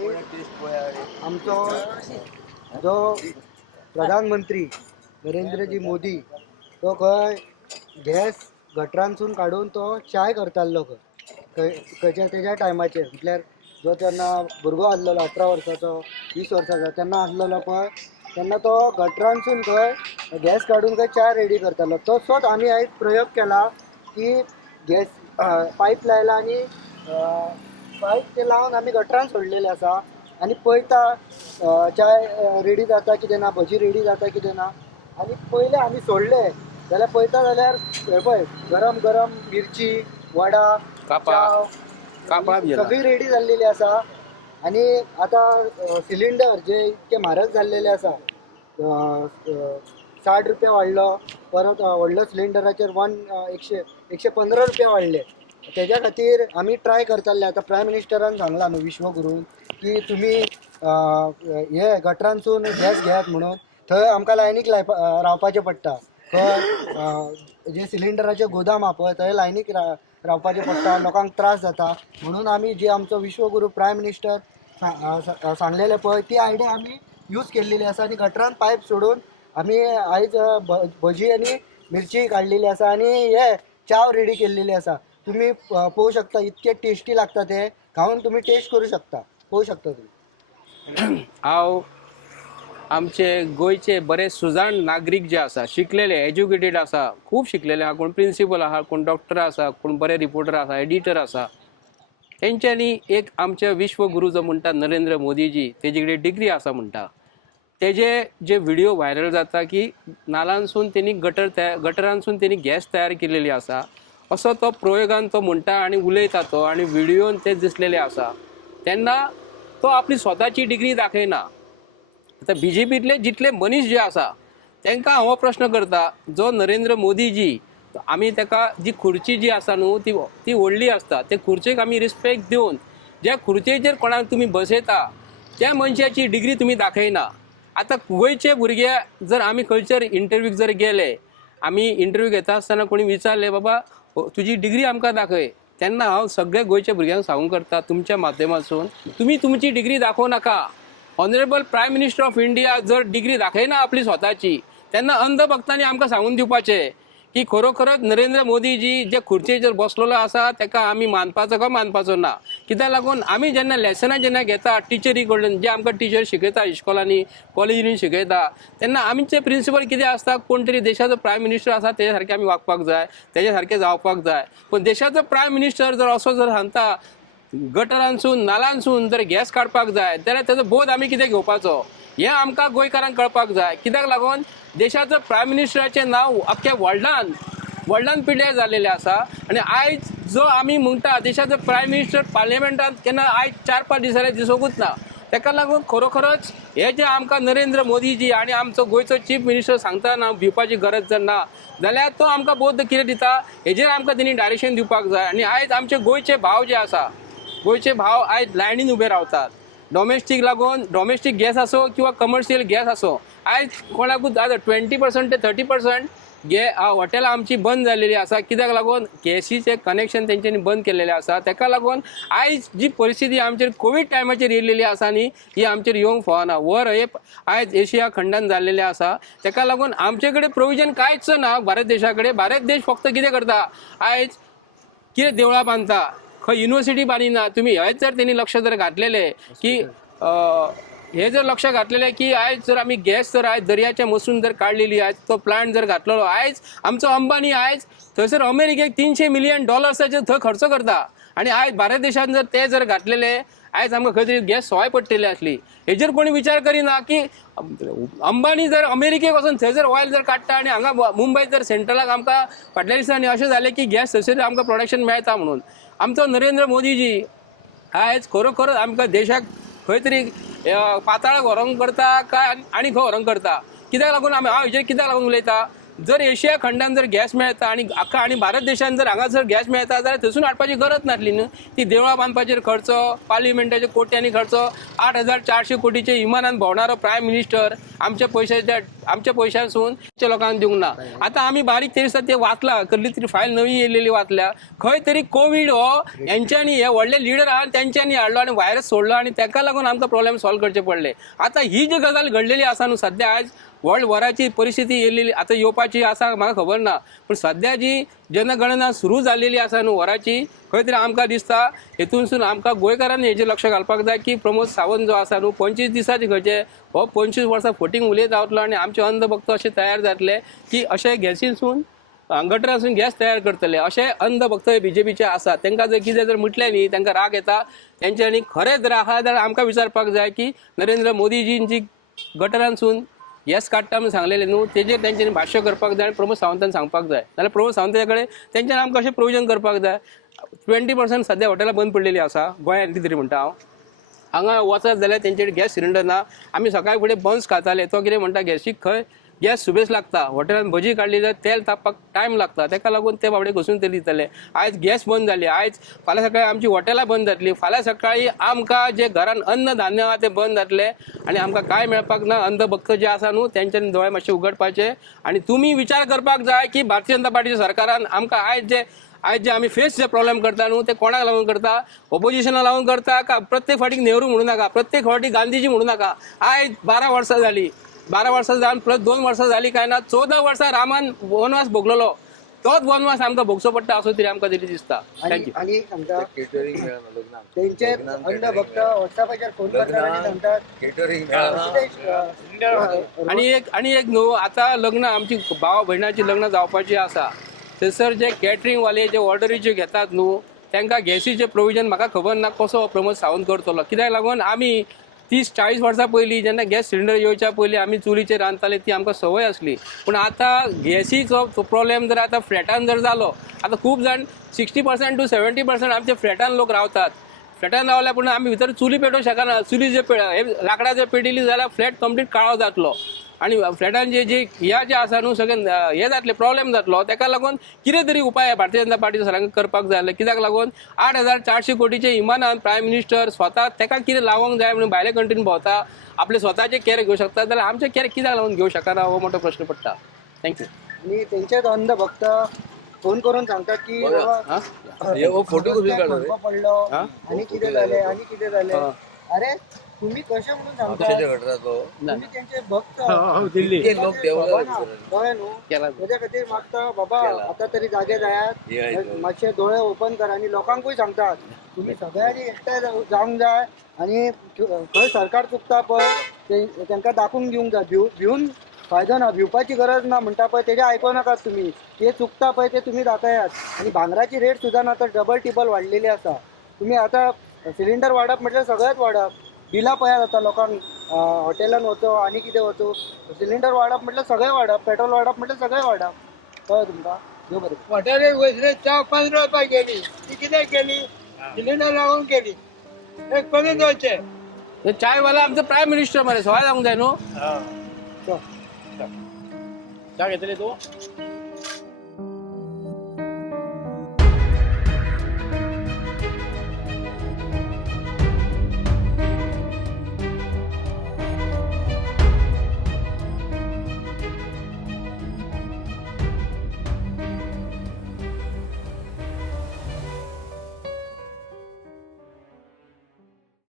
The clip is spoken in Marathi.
आमचो जो प्रधानमंत्री नरेंद्रजी मोदी तो खंय गॅस गटरांसून काढून तो चाय करतालो तेच्या टायमाचेर म्हटल्यार जो तेन्ना भुरगो आसलेलो 18 वर्साचो 20 वर्साचो तेन्ना आसलेलो पळय तेन्ना तो गटरांसून खंय गॅस काढून खंय चाय रेडी करतालो. तसोच आमी आयज प्रयोग केला की गॅस पायप लायला आनी पायप ते लावन आमी गटरान सोडलेले आसा आनी पळयता चाय रेडी जाता कितें ना, भजी रेडी जाता कितें ना. आनी पयले आमी सोडले जाल्यार पळयता जाल्यार पळय गरम गरम मिरची वडा चाव सगळी रेडी जाल्लेली आसा. आनी आतां सिलिंडर जे इतके म्हारग जाल्लेले आसा 60 रुपया वाडलो, परत व्हडलो सिलिंडराचेर 115 रुपया वाडले. तेज्या खातीर आमी ट्राय करताले. आतां प्रायम मिनिस्टरान सांगला न्हू विश्वगुरून की तुमी हे गटरांसून गॅस घेयात म्हणून. थंय आमकां लायनीक रावपाचें पडटा. खंय जे सिलिंडराचे गोदाम आहा पळय थंय लायनीक रावपाचें पडटा, लोकांक त्रास जाता. म्हणून आमी जी आमचो विश्वगुरू प्रायम मिनिस्टर सांगलेले पळय ती आयडिया आमी यूज केल्लेली आसा आनी गटरान पायप सोडून आमी आयज भजी आनी मिरची काडलेली आसा आनी हे चाव रेडी केल्लेली आसा. तुम्ही पळोवंक शकता इतके टेस्टी लागता ते. खावन तुम्ही टेस्ट करू शकता, पळोवंक शकता तुम्ही. हांव आमचे गोंयचे बरे सुजाण नागरीक जे आसा, शिकलेले एज्युकेटेड आसा, खूब शिकलेले आहा, कोण प्रिंसिपल आहा, कोण डॉक्टर आसा, कोण बरे रिपोर्टर आसा, एडिटर आसा, तेंच्यांनी एक आमचे विश्वगुरू जो म्हणटा नरेंद्र मोदीजी तेजे कडेन डिग्री आसा म्हणटा. तेजे जे व्हिडिओ व्हायरल जाता की नालांसून तेणी गटरांसून तेणी गॅस तयार केलेली आसा असो तो प्रयोगान तो म्हणटा आनी उलयता तो आनी व्हिडिओन ते दिसलेले आसा. तेन्ना तो आपली स्वताची डिग्री दाखयना. आतां BJPतले जितले मनीस जे आसा तांकां हांव प्रश्न करता, जो नरेंद्र मोदीजी आमी ताका जी खुर्ची जी आसा न्हू ती व्हडली आसता, ते खुर्चेक आमी रिस्पेक्ट दिवन ज्या खुर्चेचेर कोणाक तुमी बसयता त्या मनशाची डिग्री तुमी दाखयना. आतां गोंयचे भुरगे जर आमी खंयसर इंटरव्यूक जर गेले, आमी इंटरव्यू घेता आसतना कोणी विचारले बाबा तुजी डिग्री आमकां दाखय, तेन्ना हांव सगळ्या गोंयच्या भुरग्यांक सांगूं करता तुमच्या माध्यमातून तुमी तुमची डिग्री दाखोव नाका. Honourable prime minister of India जर डिग्री दाखयना आपली स्वताची तेन्ना अंधभक्तांनी आमकां सांगून दिवपाचें की खरोखरच नरेंद्र मोदीजी जे खुर्चेचेर बसलेलो आसा ताका आमी मानपाचो काय मानपाचो ना. कित्याक लागून आमी जेन्ना लेसनां जेन्ना घेता टिचरी कडल्यान, जे आमकां टिचर शिकयता इस्कॉलांनी कॉलेजींनी शिकयता, तेन्ना आमचे प्रिंसिपल कितें आसता, कोण तरी देशाचो प्रायम मिनिस्टर आसा तेजे सारके आमी वागपाक जाय, तेजे सारके जावपाक जाय. पूण देशाचो प्रायम मिनिस्टर जर असो जर सांगता गटरांसून नालांसून जर गॅस काडपाक जाय जाल्यार तेजो बोध आमी कितें घेवपाचो हें आमकां गोंयकारांक कळपाक जाय. कित्याक लागून देशाचो प्रायम मिनिस्टराचें नांव अख्ख्या वर्ल्डान पिड्ड्यार जाल्लेलें आसा. आनी आयज जो आमी म्हणटा देशाचो प्रायम मिनिस्टर पार्लिमेंटांत केन्ना आयज 4-5 दीस जाले दिसोकूच ना. ताका लागून खरोखरच हे जे आमकां नरेंद्र मोदीजी आनी आमचो गोंयचो चीफ मिनिस्टर सांगता ना भिवपाची गरज जर ना जाल्यार तो आमकां बोध कितें दिता हेजेर आमकां तेणी डायरेक्शन दिवपाक जाय. आनी आयज आमचे गोंयचे भाव जे आसा, गोंयचे भाव आयज लायनीन उबे रावतात. डॉमेस्टीक गॅस आसो किंवा कमर्शियल गॅस आसो, आयज कोणाकूच आतां 20% ते 30% हॉटेलां आमची बंद जाल्लेली आसा. कित्याक लागून गॅसीचे कनेक्शन तेंच्यांनी बंद केल्लेलें आसा. ताका लागून आयज जी परिस्थिती आमचेर कोवीड टायमाचेर येयल्लेली आसा न्ही ही आमचेर येवंक फावना. हे आयज एशिया खंडान जाल्लेलें आसा. ताका लागून आमचे कडेन प्रोविजन कांयच ना भारत देशा कडेन. भारत देश फक्त कितें करता, आयज कितें देवळां बांदता, खंय युनिवर्सिटी बांदिना. तुमी हेच जर तेणी लक्ष जर घातलेले की हे जर लक्ष घातलेले की आयज जर आमी गॅस जर आयज दर्याच्या मसून जर काडलेली, आयज तो प्लांट जर घातलेलो, आयज आमचो अंबानी आयज थंयसर अमेरिकेक $300 मिलियन थंय खर्च करता. आनी आयज भारत देशान जर ते जर घातलेले आयज आमकां खंय तरी गॅस सवाय पडटली आसली. हेजेर कोणी विचार करिना की अंबानी जर अमेरिकेक वचून थंय जर ऑयल जर काडटा आनी हांगा मुंबय जर सेंट्रलाक आमकां फाटल्या दिसांनी अशें जालें की गॅस थंयसर आमकां प्रोडक्शन मेळटा म्हणून. आमचो नरेंद्र मोदीजी आयज खरोखर आमकां देशाक खंय तरी पाताळाक व्हरोंक करता काय आनी खंय व्हरोंक करता. कित्याक लागून हांव हेजेर कित्याक लागून उलयता, जर एशिया खंडान जर गॅस मेळटा आनी भारत देशान जर हांगा जर गॅस मेळटा जाल्यार थंयसून हाडपाची गरज नासली न्हू. ती देवळां बांदपाचेर खर्च, पार्लिमेंटाचे कोट्यांनी खर्च, 8,400 कोटीचे विमानान भोंवणारो प्रायम मिनिस्टर, आमच्या पयशाच्या आमच्या पैशांसून त्या लोकांना दिवंक ना. आता आम्ही बारीक तरी ते वाचला कसली तरी फायल नवी येयलेली वाचल्या खंय तरी कोविड हो यांच्यानी हे व्हडले लिडर आहा त्यांच्यानी हाडलो आणि व्हायरस सोडलो आणि ताका लागून आमकां प्रॉब्लेम सॉल्व करचे पडले. आता ही जी गजाल घडलेली आसा न्हू सध्या आयज वर्ल्ड वॉराची परिस्थिती येयलेली आता येवपाची आसा म्हाका खबर ना, पण सध्या जी जनगणना सुरू जाल्लेली आसा न्हू वराची खंय तरी आमकां दिसता हेतूनसून आमकां गोंयकारांनी हेजेर लक्ष घालपाक जाय की प्रमोद सावंत जो आसा न्हू 25 दिसाचे खंयचे हो 25 वर्सां फोटींग उलयत रावतलो आणि आमचे अंधभक्त अशे तयार जातले की अशे गॅसीसून गटरासून गॅस तयार करतले अशे अंधभक्त बीजेपीचे आसा. तांकां जर कितें जर म्हटलें न्ही तांकां राग येता. तेंच्यांनी खरें जर आहा जाल्यार आमकां विचारपाक जाय की नरेंद्र मोदीजीन जी गटरांसून गॅस काडटा म्हणून सांगलेलें न्हू तेजेर तेंच्यांनी भाश्य करपाक जाय आणि प्रमोद सावंतान सांगपाक जाय. नाल्यार प्रमोद सावंता कडेन तेंच्यांनी आमकां अशें प्रोविजन करपाक जाय. 20% सध्या हॉटेलां बंद पडलेली आसा गोंयांत कितें तरी म्हणटा हांव. हांगा वचत जाल्यार तेंचे गॅस सिलिंडर ना. आमी सकाळी फुडें बन्स खाताले तो कितें म्हणटा गॅसीक खंय गॅस सुबेज लागता. हॉटेलान भजी काडली जाल्यार तेल तापपाक टायम लागता ताका लागून ते बाबडे घुसून तरी दिताले. आयज गॅस बंद जाली. आयज फाल्यां सकाळी आमची हॉटेलां बंद जातली. फाल्यां सकाळी आमकां जे घरान अन्न धान्य आहा ते बंद जातले आनी आमकां काय मेळपाक ना. अंधभक्त जे आसा न्हू तेंच्यांनी दोळे मातशे उगडपाचे आनी तुमी विचार करपाक जाय की भारतीय जनता पार्टीच्या सरकारान आमकां आयज जे आमी फेस जे प्रॉब्लेम करता न्हू ते कोणाक लागून करता. ऑपोजिशनाक लागून करता का प्रत्येक फावटी नेहरू म्हणू नाका, प्रत्येक फावटी गांधीजी म्हणू नाका. आयज 12 वर्सां जाली. 12 वर्सां जावन प्लस 2 वर्सां जाली काय ना 14 वर्सां रामान वनवास भोगलेलो. तोच वनवास आमकां भोगचो पडटा असो तरी आमकां तरी दिसता. थँक्यू. आणि एक सांगता तेंचे अंधभक्त व्हॉट्सअपाचेर फोन करतात आणि सांगतात आणि एक न्हू आता लग्न आमची भावा भयणाची लग्न जावपाची आसा. थंयसर जे कॅटरिंग वाले जे ऑर्डरी जे घेतात न्हू तांकां गॅसीचे प्रोविजन म्हाका खबर ना कसो प्रमोद सावंत करतलो. कित्याक लागून आमी 30-40 वर्सां पयलीं जेन्ना गॅस सिलिंडर येवच्या पयलीं आमी चुलीचेर रांदताले ती आमकां संवय आसली. पूण आतां गॅसीचो प्रॉब्लेम जर आतां फ्लॅटान जर जालो आतां खूब जाण 60% to 70% आमचे फ्लॅटान लोक रावतात. फ्लॅटान रावल्या पूण आमी भितर चुली पेटोवंक शकना. चुली जे लाकडां जर पेटयली जाल्यार फ्लॅट कंप्लीट काळो जातलो आणि फ्लॅटान जे जे आसा न्हू सगळें हे जातले प्रॉब्लेम जातलो. ताका लागून कितें तरी उपाय भारतीय जनता पार्टी सरकारान करपाक जाय आसलें. कित्याक लागून 8,400 कोटीचे इमानान प्रायम मिनिस्टर स्वता ताका कितें लावंक जाय म्हणून भायल्या कंट्रीन भोंवता आपले स्वताचे कॅर घेवंक शकता जाल्यार आमचे कॅर कित्याक लागून घेवंक शकना हो मोठो प्रश्न पडटा. थँक्यू. आणि तेंचेच अंधभक्त फोन करून सांगतात की फोटो पडलो आणि कितें जालें. अरे तुम्ही कशें म्हणून सांगता तुम्ही त्यांचे भक्त त्याच्या खातीर मागता बाबा आता तरी जागे जायात मातशे डोळे ओपन कर आणि लोकांकूय सांगतात तुम्ही सगळ्यांनी एकठांय जावंक जाय आणि खंय सरकार चुकता पळय तांकां दाखोवन दिवंक जाय. भिवन फायदो ना, भिवपाची गरज ना म्हणटा पळय तेजे आयको नाकात तुम्ही. ते चुकता पळय ते तुम्ही दाखयात. आणि भांगराची रेट सुद्दां आतां डबल टिबल वाडलेली आसा. तुम्ही आता सिलिंडर वाडप म्हटल्यार सगळेंच वाडप. बिलां पळयात आता लोकांक हॉटेलान वचो आनी कितें वचो सिलिंडर वाडप म्हटल्यार सगळें वाडप. पेट्रोल वाडप म्हटल्यार सगळें वाडप. कळ्ळें तुमकां? देव बरें. हॉटेलाक वयसले च्या 15 रुपया गेली ती कितें केली सिलिंडर लागून केली हे कमी जावचे. चायवाला आमचो प्रायम मिनिस्टर मरे सवाय जावंक जाय न्हू. चा घेतले तूं?